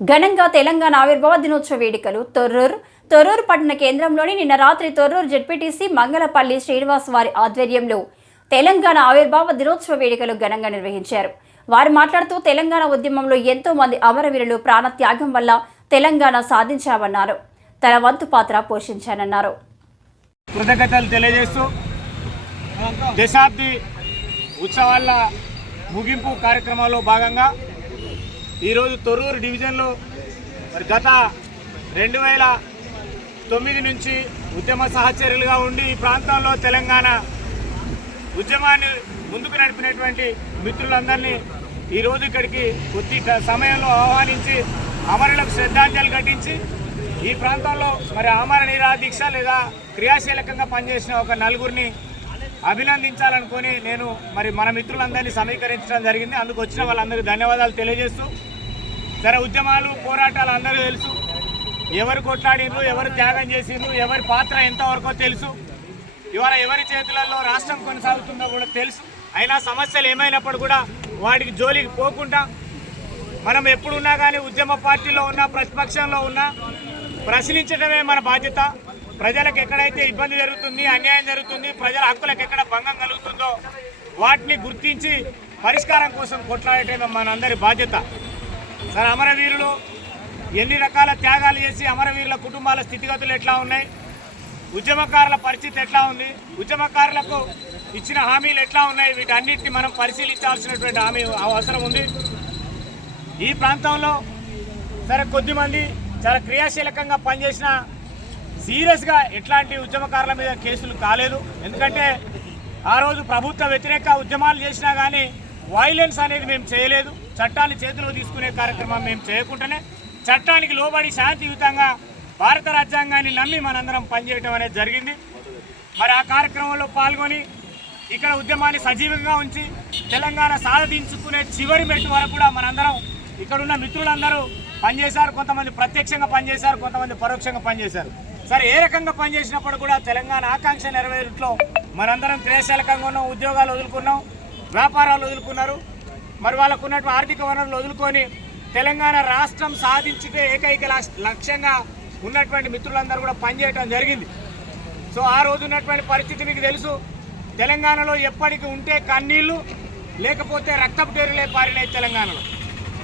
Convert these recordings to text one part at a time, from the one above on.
ఘనంగా తెలంగాణ ఆవిర్భావ దినోత్సవ వేడుకలు. తొర్రూరు తొర్రూరు పట్టణ కేంద్రంలోని నిన్న రాత్రి తొర్రూరు జెడ్పీటీసీ మంగళపల్లి శ్రీనివాస్ వారి ఆధ్వర్యంలో తెలంగాణ ఆవిర్భావ దినోత్సవ వేడుకలు ఘనంగా నిర్వహించారు. వారు మాట్లాడుతూ తెలంగాణ ఉద్యమంలో ఎంతో మంది అమరవీరులు ప్రాణత్యాగం వల్ల తెలంగాణ సాధించామన్నారు. తన వంతు పాత్ర పోషించానన్నారు. కృతజ్ఞతలు తెలియజేస్తూ దశాబ్ది ఉత్సవాల ముగింపు కార్యక్రమాల్లో భాగంగా ఈరోజు తొర్రూరు డివిజన్లో మరి గత రెండు వేల తొమ్మిది నుంచి ఉద్యమ సహచర్యులుగా ఉండి ఈ ప్రాంతంలో తెలంగాణ ఉద్యమాన్ని ముందుకు నడిపినటువంటి మిత్రులందరినీ ఈరోజు ఇక్కడికి కొద్ది సమయంలో ఆహ్వానించి అమరులకు శ్రద్ధాంజలి ఘటించి ఈ ప్రాంతంలో మరి అమర నిరాదీక్ష లేదా క్రియాశీలకంగా పనిచేసిన ఒక నలుగురిని అభినందించాలనుకొని నేను మరి మన మిత్రులందరినీ సమీకరించడం జరిగింది. అందుకు వచ్చిన వాళ్ళందరికీ ధన్యవాదాలు తెలియజేస్తూ సరే ఉద్యమాలు పోరాటాలు అందరూ తెలుసు. ఎవరు కొట్లాడిండ్రు ఎవరు త్యాగం చేసిండ్రు ఎవరి పాత్ర ఎంతవరకో తెలుసు. ఇవాళ ఎవరి చేతులలో రాష్ట్రం కొనసాగుతుందో కూడా తెలుసు. అయినా సమస్యలు ఏమైనప్పుడు కూడా వాటికి జోలికి పోకుండా మనం ఎప్పుడున్నా కానీ ఉద్యమ పార్టీలో ఉన్నా ప్రతిపక్షంలో ఉన్నా ప్రశ్నించడమే మన బాధ్యత. ప్రజలకు ఎక్కడైతే ఇబ్బంది జరుగుతుంది అన్యాయం జరుగుతుంది ప్రజల హక్కులకు ఎక్కడ భంగం కలుగుతుందో వాటిని గుర్తించి పరిష్కారం కోసం కొట్లాడటమే మనందరి బాధ్యత. సార్ అమరవీరులు ఎన్ని రకాల త్యాగాలు చేసి అమరవీరుల కుటుంబాల స్థితిగతులు ఎట్లా ఉన్నాయి? ఉద్యమకారుల పరిస్థితి ఎట్లా ఉంది? ఉద్యమకారులకు ఇచ్చిన హామీలు ఎట్లా ఉన్నాయి? వీటన్నిటిని మనం పరిశీలించాల్సినటువంటి హామీ అవసరం ఉంది. ఈ ప్రాంతంలో సరే కొద్దిమంది చాలా క్రియాశీలకంగా పనిచేసిన సీరియస్గా ఎట్లాంటి ఉద్యమకారుల మీద కేసులు కాలేదు. ఎందుకంటే ఆ రోజు ప్రభుత్వ వ్యతిరేక ఉద్యమాలు చేసినా కానీ వైలెన్స్ అనేది మేము చేయలేదు. చట్టాన్ని చేతిలో తీసుకునే కార్యక్రమం మేము చేయకుండానే చట్టానికి లోబడి శాంతియుతంగా భారత రాజ్యాంగాన్ని నమ్మి మనందరం పనిచేయడం అనేది జరిగింది. మరి ఆ కార్యక్రమంలో పాల్గొని ఇక్కడ ఉద్యమాన్ని సజీవంగా ఉంచి తెలంగాణ సాధించుకునే చివరి మెట్టు వరకు కూడా మనందరం ఇక్కడున్న మిత్రులందరూ పనిచేశారు. కొంతమంది ప్రత్యక్షంగా పనిచేశారు కొంతమంది పరోక్షంగా పనిచేశారు. సరే ఏ రకంగా పనిచేసినప్పుడు కూడా తెలంగాణ ఆకాంక్ష నెరవేరుట్లో మనందరం క్రియాశీలకంగా ఉన్నాం ఉద్యోగాలు వదులుకున్నాం వ్యాపారాలు వదులుకున్నారు. మరి వాళ్ళకు ఉన్నటువంటి ఆర్థిక వనరులు వదులుకొని తెలంగాణ రాష్ట్రం సాధించుటే ఏకైక లక్ష్యంగా ఉన్నటువంటి మిత్రులందరూ కూడా పనిచేయటం జరిగింది. సో ఆ రోజు ఉన్నటువంటి పరిస్థితి మీకు తెలుసు. తెలంగాణలో ఎప్పటికీ ఉంటే కన్నీళ్ళు లేకపోతే రక్తపు డేరులే పారినాయి తెలంగాణలో.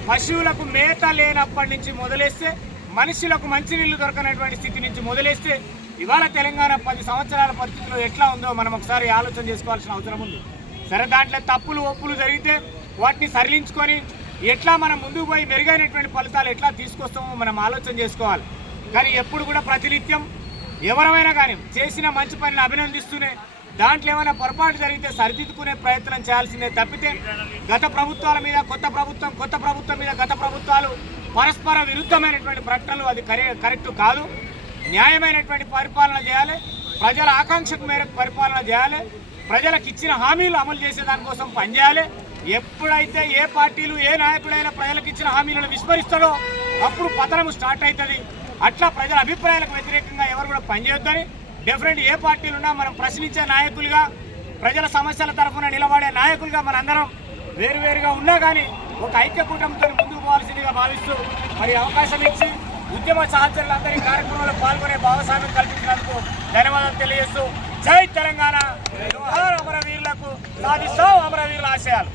పశువులకు మేత లేనప్పటి నుంచి మొదలేస్తే మనుషులకు మంచినీళ్ళు దొరకనటువంటి స్థితి నుంచి మొదలేస్తే ఇవాళ తెలంగాణ పది సంవత్సరాల పరిస్థితిలో ఎట్లా ఉందో మనం ఒకసారి ఆలోచన చేసుకోవాల్సిన అవసరం ఉంది. సరే దాంట్లో తప్పులు ఒప్పులు జరిగితే వాటిని సరిలించుకొని ఎట్లా మనం ముందుకు పోయి మెరుగైనటువంటి ఫలితాలు ఎట్లా తీసుకొస్తామో మనం ఆలోచన చేసుకోవాలి. కానీ ఎప్పుడు కూడా ప్రతినిత్యం ఎవరమైనా కానీ చేసిన మంచి పనిని అభినందిస్తూనే దాంట్లో ఏమైనా పొరపాటు జరిగితే సరిదిద్దుకునే ప్రయత్నం చేయాల్సిందే తప్పితే గత ప్రభుత్వాల మీద కొత్త ప్రభుత్వం కొత్త ప్రభుత్వం మీద గత ప్రభుత్వాలు పరస్పర విరుద్ధమైనటువంటి ప్రకటనలు అది కరెక్ట్ కాదు. న్యాయమైనటువంటి పరిపాలన చేయాలి. ప్రజల ఆకాంక్షకు మేరకు పరిపాలన చేయాలి. ప్రజలకు ఇచ్చిన హామీలు అమలు చేసే దానికోసం పనిచేయాలి. ఎప్పుడైతే ఏ పార్టీలు ఏ నాయకుడైనా ప్రజలకు ఇచ్చిన హామీలను విస్మరిస్తాడో అప్పుడు పతనం స్టార్ట్ అవుతుంది. అట్లా ప్రజల అభిప్రాయాలకు వ్యతిరేకంగా ఎవరు కూడా పనిచేయొద్దని డెఫినెట్ ఏ పార్టీలున్నా మనం ప్రశ్నించే నాయకులుగా ప్రజల సమస్యల తరఫున నిలబడే నాయకులుగా మనందరం వేరువేరుగా ఉన్నా కానీ ఒక ఐక్య కూటమితో ముందుకు పోవాల్సిందిగా భావిస్తూ మరి అవకాశం ఇచ్చి ఉద్యమ సహచరులందరి కార్యక్రమంలో పాల్గొనే భాగస్వామ్యం కల్పించినందుకు ధన్యవాదాలు తెలియజేస్తూ జై తెలంగాణ అమరవీరులకు సాధిస్తాం అమరవీరుల ఆశయాలు